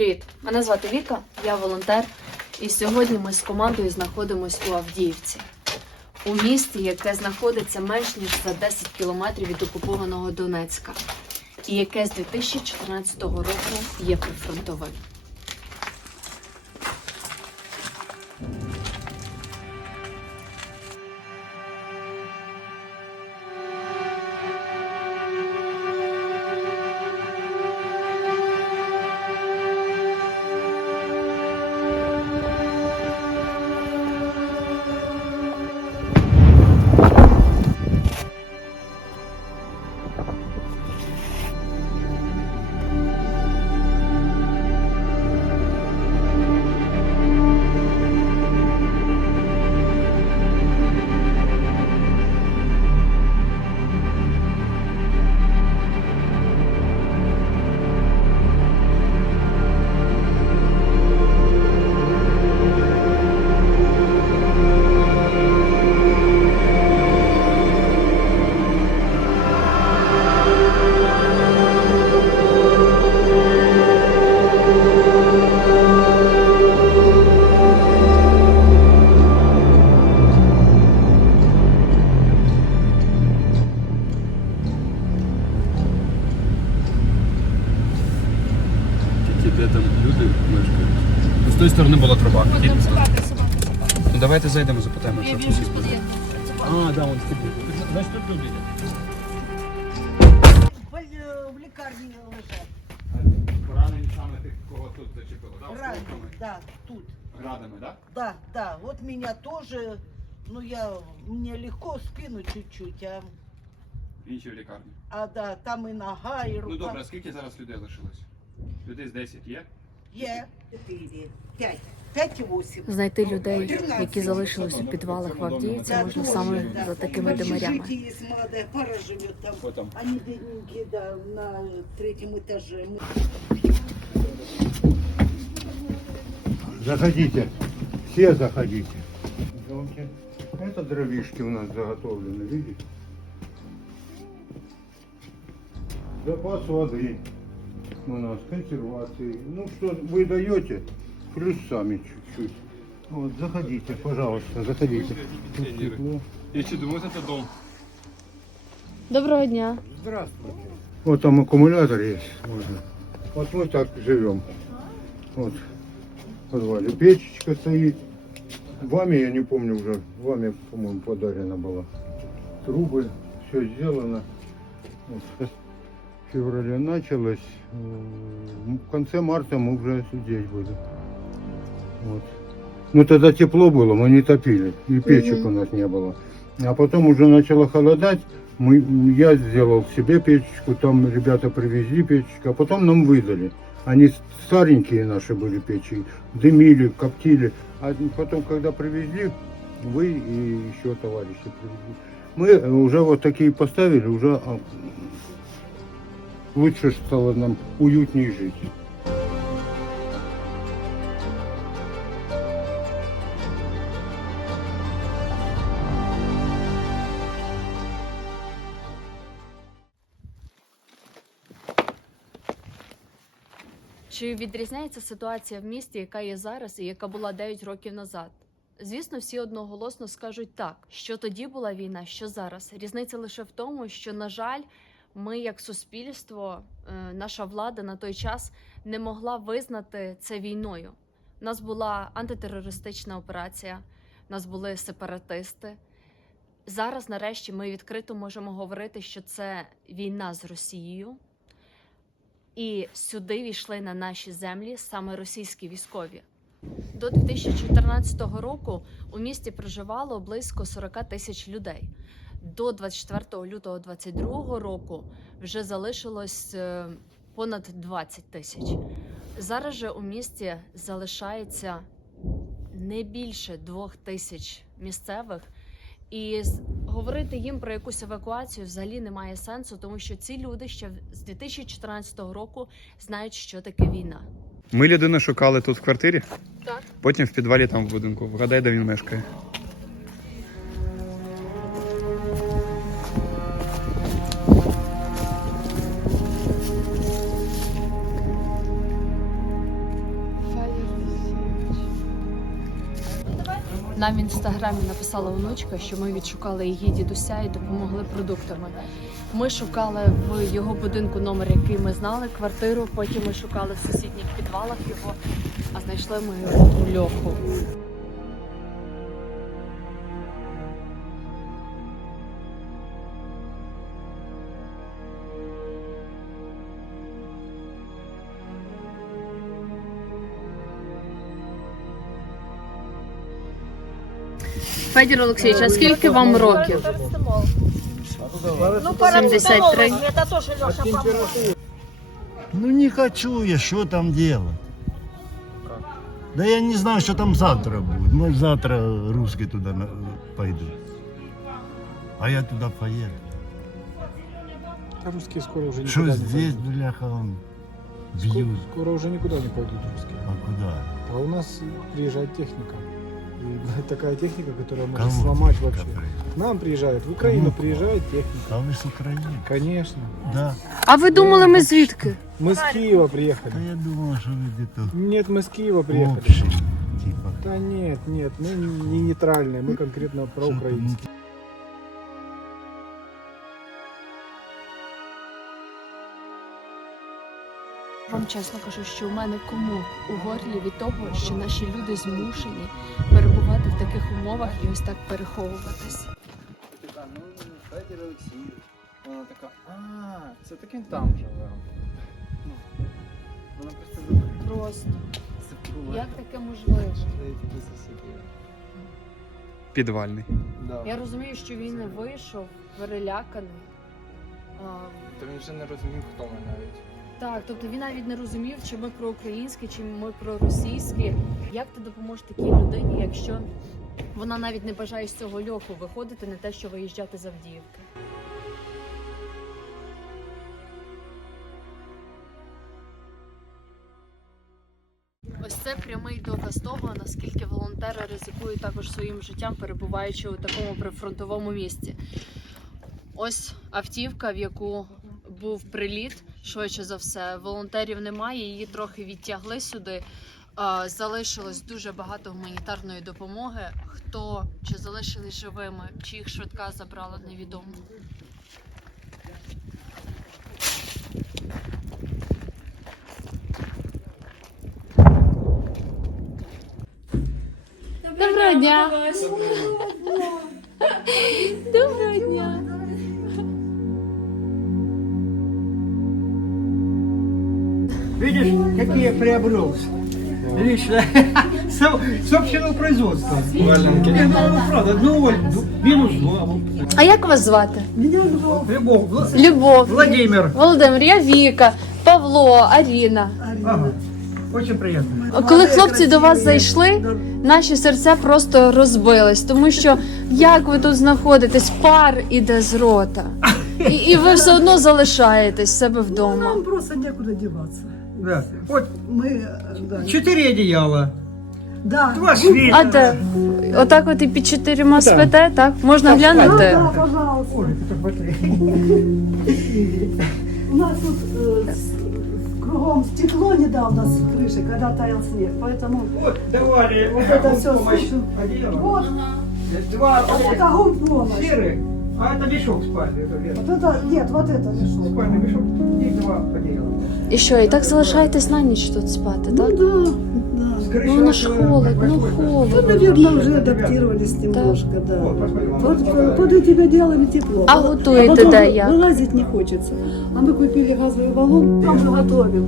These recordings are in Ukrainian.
Привіт! Мене звати Віка, я волонтер, і сьогодні ми з командою знаходимося у Авдіївці. У місті, яке знаходиться менш ніж за 10 кілометрів від окупованого Донецька, і яке з 2014 року є прифронтовим. Де там люди мешкають? З тої сторони була труба. Там собака. Ну давайте зайдемо, запитаємо, Я що вижу тут з буде. під'їзду. А, да, вон тут. Значить тут люди. В лікарні лежать. Поранені саме тих, кого тут зачепило, так? Ранені, да, тут. Градами, так? Да, да. Вот меня тоже, ну мне легко спину чуть-чуть, Інші в лікарні. да, там і нога, і рука. Ну добре, а скільки зараз людей лишилось? Людей з 10 є? Є 4, 5, 5 і 8. Знайти людей, які залишились у підвалах в Авдіївці, можна саме за такими димарями. В общежитии есть молодая пара живет там. Хто там? Они бедненькие, да, на 3-м этаже. Заходите, все заходите. Это дровишки у нас заготовлены, видите? Запас воды у нас, консервации. Ну что вы даете, плюс сами чуть-чуть. Вот, заходите, пожалуйста, заходите. Тут тепло. Я ще думаю, це дом. Доброго дня! Здравствуйте. Вот там аккумулятор есть, можно. Вот мы так живем. Вот в подвале печечка стоит. Вами, я не помню уже, вами, по-моему, подарена была. Трубы, все сделано. Вот. В феврале началось. В конце марта мы уже здесь были. Вот. Ну тогда тепло было, мы не топили. И печек у нас не было. А потом уже начало холодать. Я сделал себе печечку, там ребята привезли печечку, а потом нам выдали. Они старенькие наши были печи, дымили, коптили. А потом, когда привезли, вы и еще товарищи привезли, мы уже вот такие поставили, уже лучше стало нам уютнее жить. Чи відрізняється ситуація в місті, яка є зараз і яка була 9 років назад? Звісно, всі одноголосно скажуть так, що тоді була війна, що зараз. Різниця лише в тому, що, на жаль, ми як суспільство, наша влада на той час не могла визнати це війною. У нас була антитерористична операція, у нас були сепаратисти. Зараз, нарешті, ми відкрито можемо говорити, що це війна з Росією. І сюди війшли на наші землі саме російські військові. До 2014 року у місті проживало близько 40 тисяч людей. До 24 лютого 2022 року вже залишилось понад 20 тисяч. Зараз же у місті залишається не більше 2 тисяч місцевих. І говорити їм про якусь евакуацію взагалі немає сенсу, тому що ці люди ще з 2014 року знають, що таке війна. Ми людину шукали тут в квартирі, Так. потім в підвалі там в будинку. Вгадай, де він мешкає. Нам в інстаграмі написала онучка, що ми відшукали її дідуся і допомогли продуктами. Ми шукали в його будинку номер, який ми знали, квартиру. Потім ми шукали в сусідніх підвалах його, а знайшли ми його у льоху. Федір Олексійович, а скільки вам років? Ну, 73. Это тоже Леша поможет. Ну не хочу я, что там делать? Да я не знаю, что там завтра будет. Может завтра русские туда пойдут. А я туда поеду. А русские скоро уже Что никуда не здесь, пойдут. бляха, он Скоро, бьют. скоро уже никуда не пойдут русские. А куда? А у нас приезжает техника. И такая техника, которая может Кому сломать техника вообще. приедет? К нам приезжает, в Украину Кому? приезжает техника. А вы с Украины? Конечно. Да. А ви думали, ми звідки? Мы с Киева приехали. Да я думал, что вы где-то Нет, мы с Киева приехали. общие, типа. Да нет, нет, мы не нейтральные, мы конкретно Что-то проукраинские. Вам чесно кажу, що у мене комок у горлі від того, що наші люди змушені перебувати в таких умовах і ось так переховуватись. Така, ну, Федір Олексійович. Вона така, це таким там живе. Ну, вона просто думає, Просто. це було. Як таке можливо? Підвальний. Да. Я розумію, що він вийшов переляканий. То він вже не розумів, хто ми навіть. Так, тобто він навіть не розумів, чи ми проукраїнські, чи ми проросійські. Як ти допоможеш такій людині, якщо вона навіть не бажає з цього льоху виходити, не те, що виїжджати з Авдіївки? Ось це прямий доказ того, наскільки волонтери ризикують також своїм життям, перебуваючи у такому прифронтовому місці. Ось автівка, в яку був приліт, швидше за все. Волонтерів немає, її трохи відтягли сюди. Залишилось дуже багато гуманітарної допомоги. Хто чи залишились живими, чи їх швидка забрала, невідомо. Доброго дня! Доброго дня! Видишь, какие я приобрел лично собственного производства. Валенки. Не, ну правда, ну минус 2. А як вас звати? Меня зовут Любовь. Любов. Владимир. Володимир, я Віка, Павло, Аріна. Ага. Очень приятно. Коли хлопці до вас зайшли, наші серця просто розбились, тому що як ви тут знаходитесь, пар іде з рота. І ви все одно залишаєтесь в себе вдома. Нам просто некуда деваться. Да. Вот Мы, да. 4 одеяла, Да. 2 свитера. А де? Отак от і під чотирма спите, так? Можна глянути? Да, пожалуйста. Ой, это смотри. У нас тут кругом стекло недавно с крыши, когда таял снег, поэтому Вот давали вот это все помощь. слышу. Одеяло. Вот, 2 это огонь помощь. серых, а это мешок спальный. Это верно. Вот это, нет, вот это мешок. Спальный мешок и 2 одеяла. І що, і так залишаєтесь на ніч тут спати, так? Ну да, да. С крыши Ну воно ж вот, холодно, вот, Ну, холодно. наверное, уже адаптировались немножко, да. Вот, посмотри, мама, Вот показывай. под этими делами тепло. А готуєте потом де як? вылазить не хочется. А мы купили газовый баллон, там же готовим.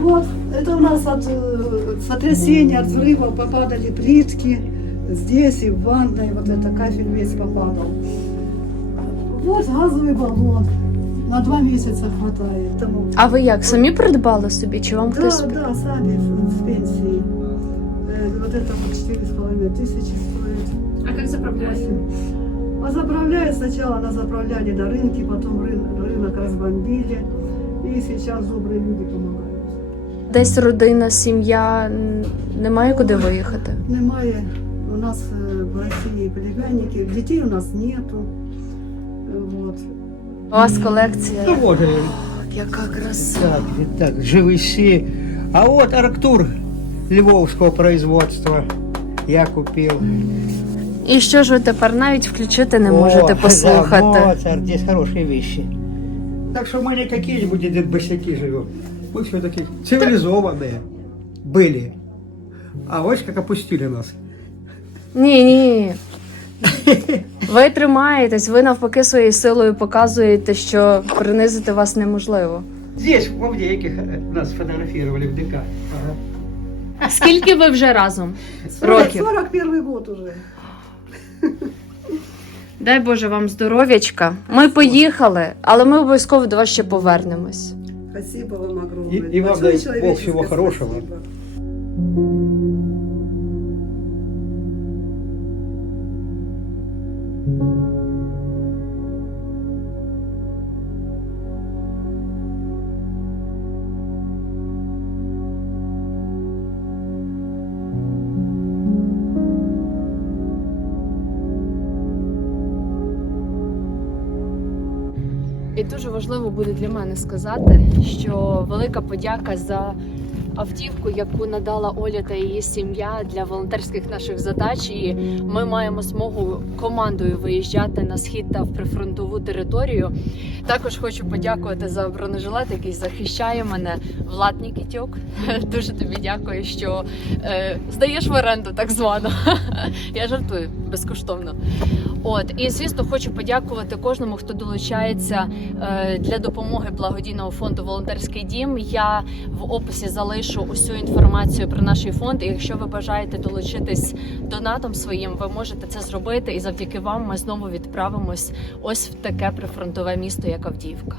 Вот, это у нас от сотрясения, от взрыва попадали плитки. Здесь и в ванной, вот это кафель весь попадал. Вот газовый баллон. На 2 месяца хватает. Тому. А ви як, самі придбали собі, чи вам Да, хтось? да, сами с пенсии. Вот это вот 4,5 тысячи стоит. А як заправляєте? А заправляют сначала на заправляли до рынки, потом рынок разбомбили. И сейчас добрые люди помогают. Десь родина, сім'я, немає куди виїхати? Немає. У нас в России племянники, детей у нас нету. Вот. У вас колекція. Ну вот, Яка краса. так, живые все. А вот Арктур львовского производства. Я купил. І що ж ви тепер навіть включити не можете О, послухати? Да, Моцарт, здесь хорошие вещи. Так что мы не какие-нибудь дед-босяки живем. Мы все-таки цивилизованные были. А вот как опустили нас. Ні. Ви тримаєтесь, ви навпаки своєю силою показуєте, що принизити вас неможливо. Здесь, в Авдеевке, нас фотографировали в ДК. Ага. Скільки ви вже разом? 40, Років. 41 год уже. Дай Боже вам здоров'ячка. Ми поїхали, але ми обов'язково до вас ще повернемось. Спасибо вам огромное. И вам Большое дай человеческое Бог всего хорошего. спасибо. І дуже важливо буде для мене сказати, що велика подяка за автівку, яку надала Оля та її сім'я для волонтерських наших задач. І ми маємо змогу командою виїжджати на схід та в прифронтову територію. Також хочу подякувати за бронежилет, який захищає мене. Влад Нікітюк, дуже тобі дякую, що здаєш в оренду, так звано. Я жартую, безкоштовно. І звісно, хочу подякувати кожному, хто долучається для допомоги благодійного фонду «Волонтерський дім». Я в описі залишу усю інформацію про наш фонд. І якщо ви бажаєте долучитись донатом своїм, ви можете це зробити. І завдяки вам ми знову відправимось ось в таке прифронтове місто, як Авдіївка.